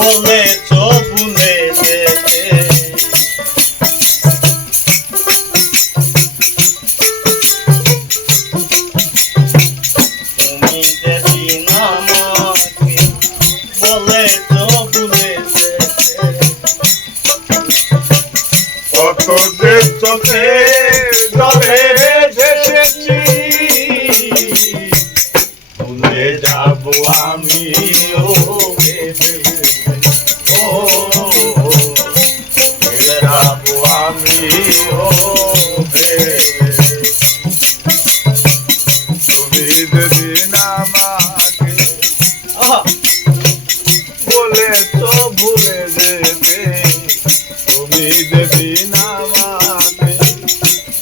বলেছ ভুলে যেতে তুমি যেদিন আমাকে বলেছ ভুলে যেতে কত যে চোখে জলে ভেসেছি ভুলে যাব আমি ও ভেবে ও ভুলে যাব আমি ও ভেবে তুমি যেদিন আমাকে বলেছ ভুলে যেতে তুমি যেদিন আমাকে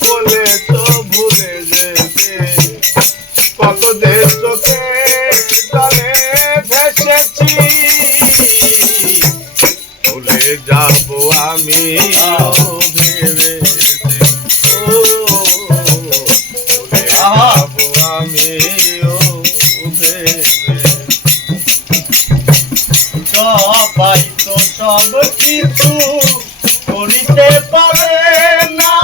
বলেছ ভুলে যেতে কত যে চোখে জলে ভেসেছি ভুলে যাব আমি ভেবে ও ভুলে যাব আমি ভেবে সবাই তো সব কিছু করিতে পারে না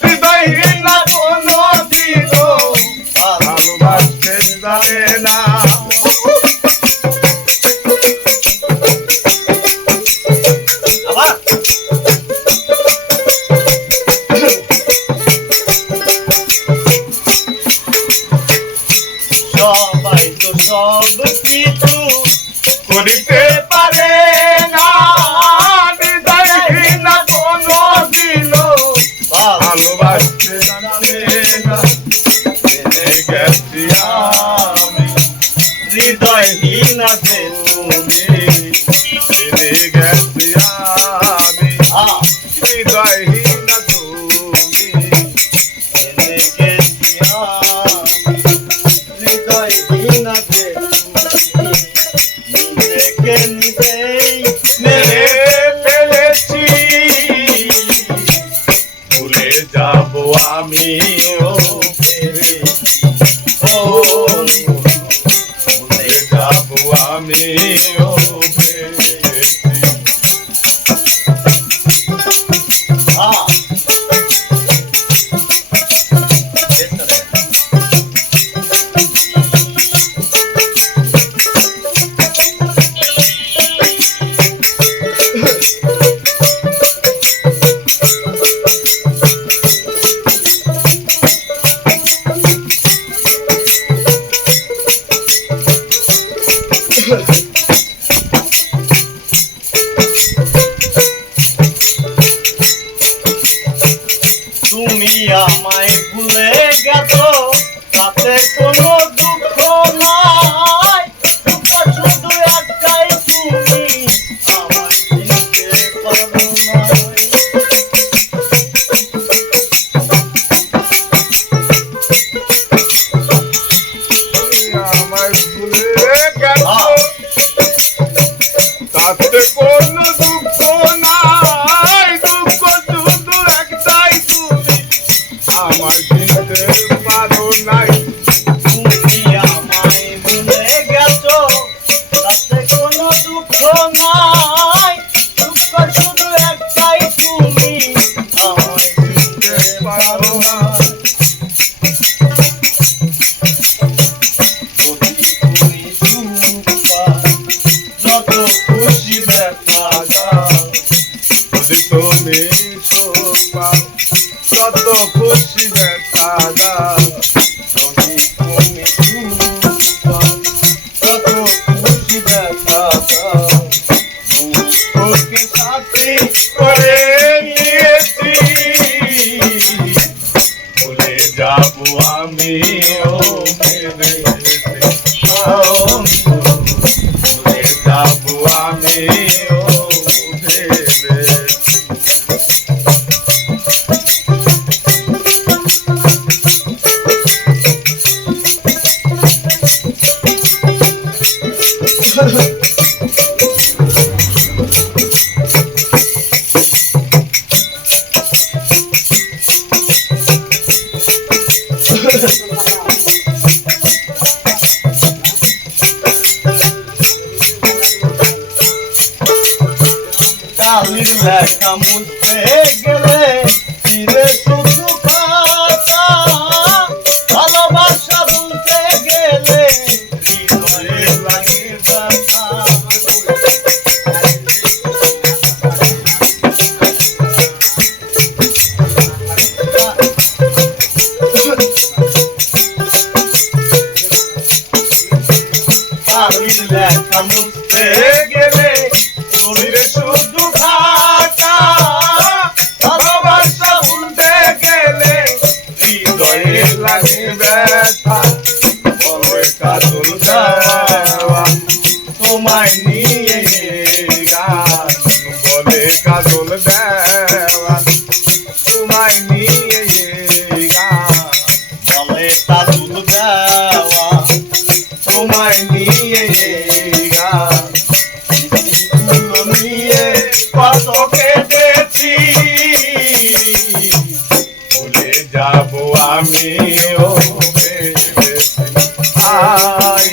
হৃদয়হীন কোনো দিনও ভালোবাসতে জানে না আবার সবাই তো সব কিছু করিতে পারে না হৃদয়হীন কোনো দিনও ভালোবাসতে জানে না জেনে গেছি আমি হৃদয়হীন আছে তুমি জেনে গেছি আমি হৃদয়হীন তুমি জেনে গেছি আমি হৃদয়হীন আছে নিজেকে নিজেই মেরে ফেলেছি ভুলে যাব আমি ও ভেবে ও ভুলে যাব আমি ও ভেবেছি তুমি আমায় ভুলে গেছো তাতে কোনো দুঃখ নাই দুঃখ শুধু একটাই তুমি আমায় চিনতে পারো নাই আমায় ভুলে গেছো তাতে কোনো দুঃখ নাই দুঃখ শুধু একটাই তুমি আমার চিনতে পারো নাই তুমি আমায় ভুলে গেছো তাতে কোনো দুঃখ নাই দুঃখ শুধু একটাই তুমি আমায় চিনতে পারো না যত খুশি দেখা যাও যদি তুমি সুখ পাও কত খুশি দেখা দাও যদি তুমি সুখ পাও, যত খুশি দেখা যাও দুঃখকে সাথে করে নিয়েছি ভুলে যাব আমি ও ভেবেছি ভুলে যাব আমি ও ভেবেছি লেখা মুছতে গেলে ফিরে শুধু খাতা ভালোবাসা বলতে গেলে হৃদয়ে লাগে ব্যথা পাখির লেখা মুছতে গেলে শরীরে শুধু ঢাকা ভালোবাসা ভুলতে গেলে হৃদয়ে লাগে ব্যথা বলে কাজল দেওয়া তোমায় নিয়ে গান বলে কাজল দেওয়া তোমায় নিয়ে গান বলে কাজল দেওয়া তোমায় নিয়ে গান নিয়ে কত কেটেছি ভুলে যাব আমি ও ভেবেছি। আই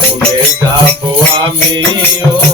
ভুলে যাব আমি ও